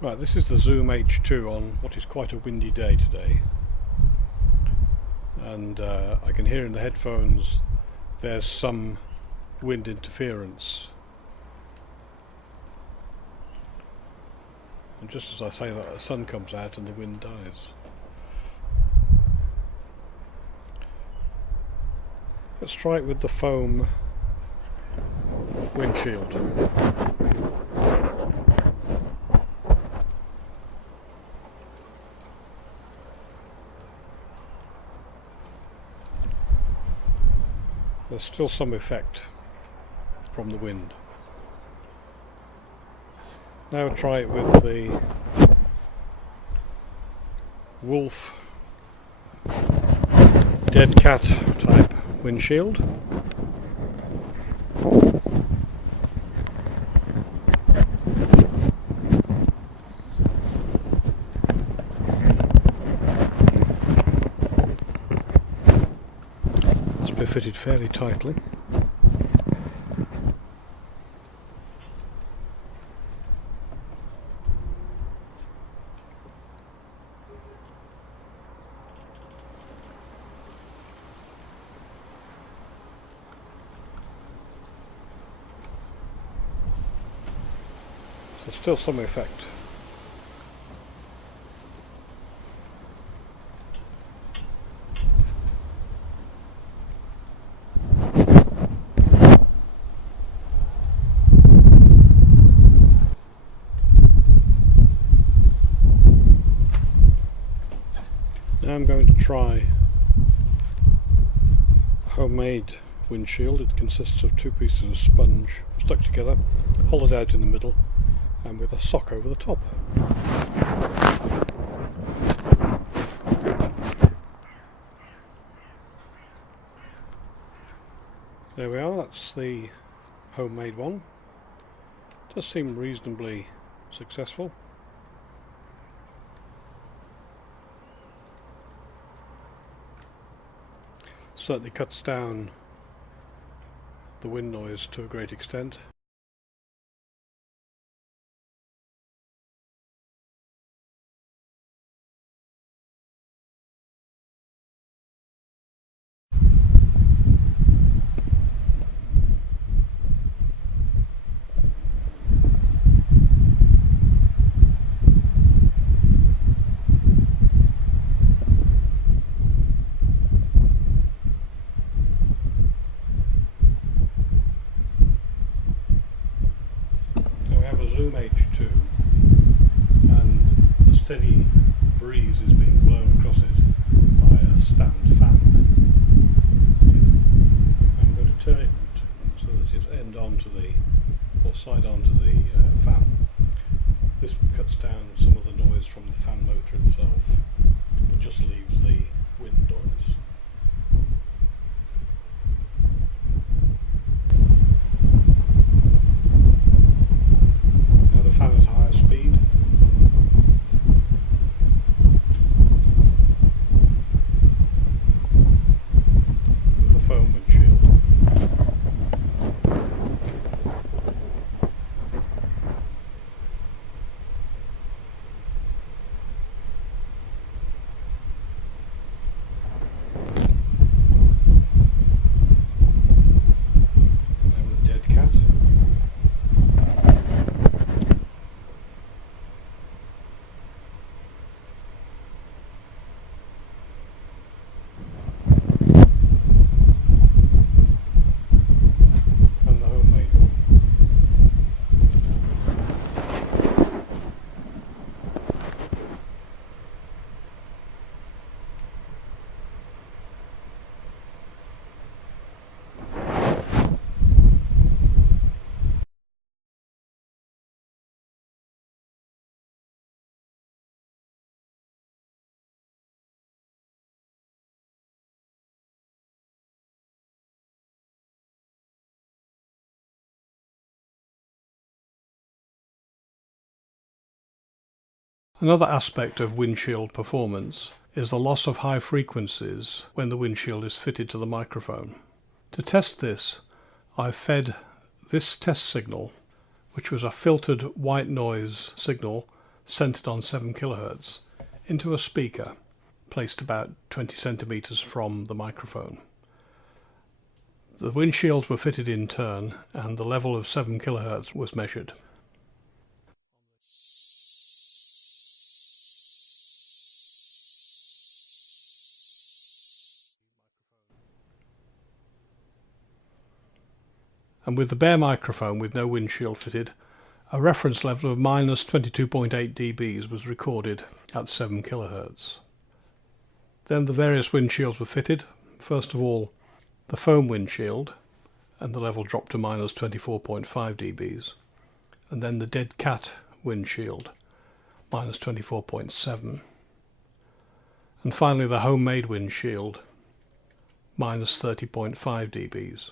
Right, this is the Zoom H2 on what is quite a windy day today, and I can hear in the headphones there's some wind interference, and just as I say that, the sun comes out and the wind dies. Let's try it with the foam windshield. There's still some effect from the wind. Now try it with the Wolf dead cat type windshield. Be fitted fairly tightly. So still some effect. Now I'm going to try a homemade windshield. It consists of two pieces of sponge stuck together, hollowed out in the middle, and with a sock over the top. There we are, that's the homemade one. Does seem reasonably successful. Certainly cuts down the wind noise to a great extent. Zoom H2, and a steady breeze is being blown across it by a stand fan. I'm going to turn it so that it's end onto the, or side onto the fan. This cuts down some of the noise from the fan motor itself, but just leaves the wind noise. Fan at higher speed. With the foam windshield. Now with the dead cat. Another aspect of windshield performance is the loss of high frequencies when the windshield is fitted to the microphone. To test this, I fed this test signal, which was a filtered white noise signal, centred on 7 kHz into a speaker placed about 20 centimetres from the microphone. The windshields were fitted in turn and the level of 7 kHz was measured. And with the bare microphone with no windshield fitted, a reference level of minus 22.8 dB was recorded at 7 kHz. Then the various windshields were fitted. First of all, the foam windshield, and the level dropped to minus 24.5 dB. And then the dead cat windshield, minus 24.7. And finally the homemade windshield, minus 30.5 dB.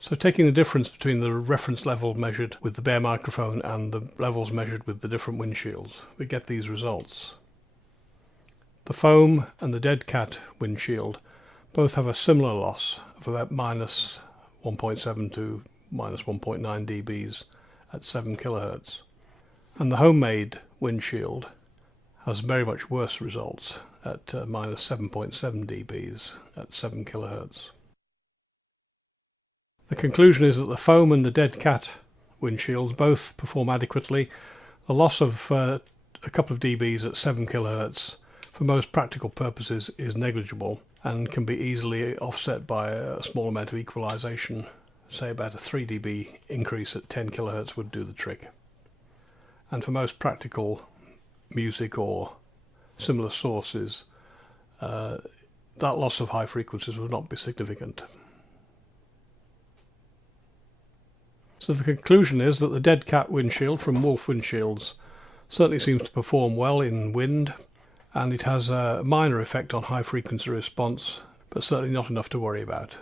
So taking the difference between the reference level measured with the bare microphone and the levels measured with the different windshields, we get these results. The foam and the dead cat windshield both have a similar loss of about minus 1.7 to minus 1.9 dB at 7 kHz. And the homemade windshield has very much worse results at minus 7.7 dB at 7 kHz. The conclusion is that the foam and the dead cat windshields both perform adequately. The loss of a couple of dBs at 7 kHz for most practical purposes is negligible and can be easily offset by a small amount of equalization. Say about a 3 dB increase at 10 kHz would do the trick. And for most practical music or similar sources, that loss of high frequencies would not be significant. So the conclusion is that the dead cat windshield from Wolf Windshields certainly seems to perform well in wind, and it has a minor effect on high frequency response, but certainly not enough to worry about.